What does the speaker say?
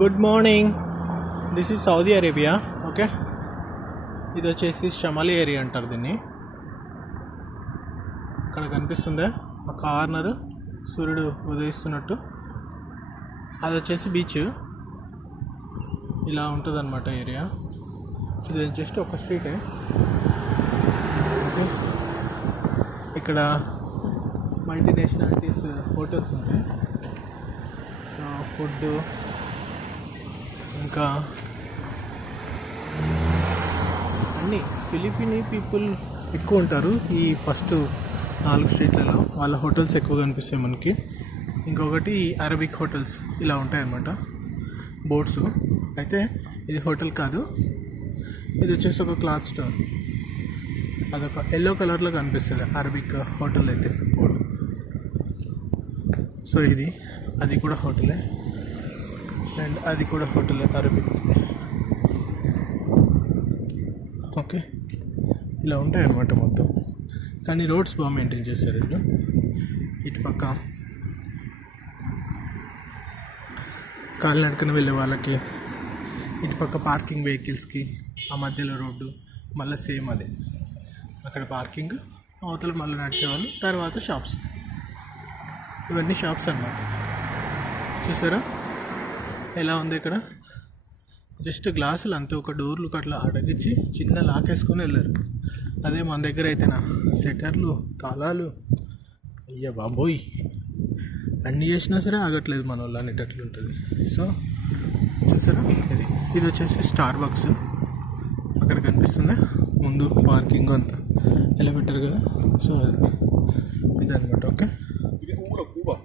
Good morning. This is Saudi Arabia. Okay, ఇది వచ్చేసి షమాలి area అంటారు దీన్ని. అక్కడ కనిపిస్తుందే ఆ కార్నర్ సూర్యుడు ఉదయిస్తున్నట్టు, అది వచ్చేసి బీచ్. ఇలా ఉంటుంది అన్నమాట ఏరియా. ఇది జస్ట్ ఒక స్ట్రీటే. ఓకే, ఇక్కడ మల్టీనేషనాలిటీస్ హోటల్స్ ఉంటాయి. సో ఫుడ్ ఇంకా అన్నీ ఫిలిపినీ పీపుల్ ఎక్కువ ఉంటారు ఈ ఫస్ట్ 4 స్ట్రీట్లలో. వాళ్ళ హోటల్స్ ఎక్కువ కనిపిస్తాయి మనకి. ఇంకొకటి అరబిక్ హోటల్స్ ఇలా ఉంటాయన్నమాట, బోట్స్. అయితే ఇది హోటల్ కాదు, ఇది వచ్చేసి ఒక క్లాత్ స్టోర్. అదొక ఎల్లో కలర్లో కనిపిస్తుంది అరబిక్ హోటల్ అయితే బోర్డు. సో ఇది అది కూడా హోటలే, అండ్ అది కూడా హోటల్ అరబిక్. ఓకే, ఇలా ఉంటాయి అన్నమాట మొత్తం. కానీ రోడ్స్ బాగా మెయింటైన్ చేస్తారు వీళ్ళు. ఇటుపక్క కాలినడకన వెళ్ళే వాళ్ళకి, ఇటుపక్క పార్కింగ్ వెహికల్స్కి ఆ మధ్యలో రోడ్డు, మళ్ళీ సేమ్ అదే అక్కడ పార్కింగ్, అవతల మళ్ళీ నడిచేవాళ్ళు, తర్వాత షాప్స్. ఇవన్నీ షాప్స్ అన్నమాట. చూసారా ఎలా ఉంది ఇక్కడ? జస్ట్ గ్లాసులు అంతే, ఒక డోర్లు అట్లా అడగించి చిన్న లాకేసుకొని వెళ్ళారు. అదే మన దగ్గర అయితేనా సెటర్లు, తాళాలు, అయ్యా బాబోయ్, అన్నీ చేసినా సరే ఆగట్లేదు మన వాళ్ళు అనేటట్లు ఉంటుంది. సో చూసారా, ఇది వచ్చేసి స్టార్ బక్స్. అక్కడ కనిపిస్తుంది ముందు పార్కింగ్ అంతా ఎలా పెట్టారు కదా. సో ఇది అనమాట. ఓకే.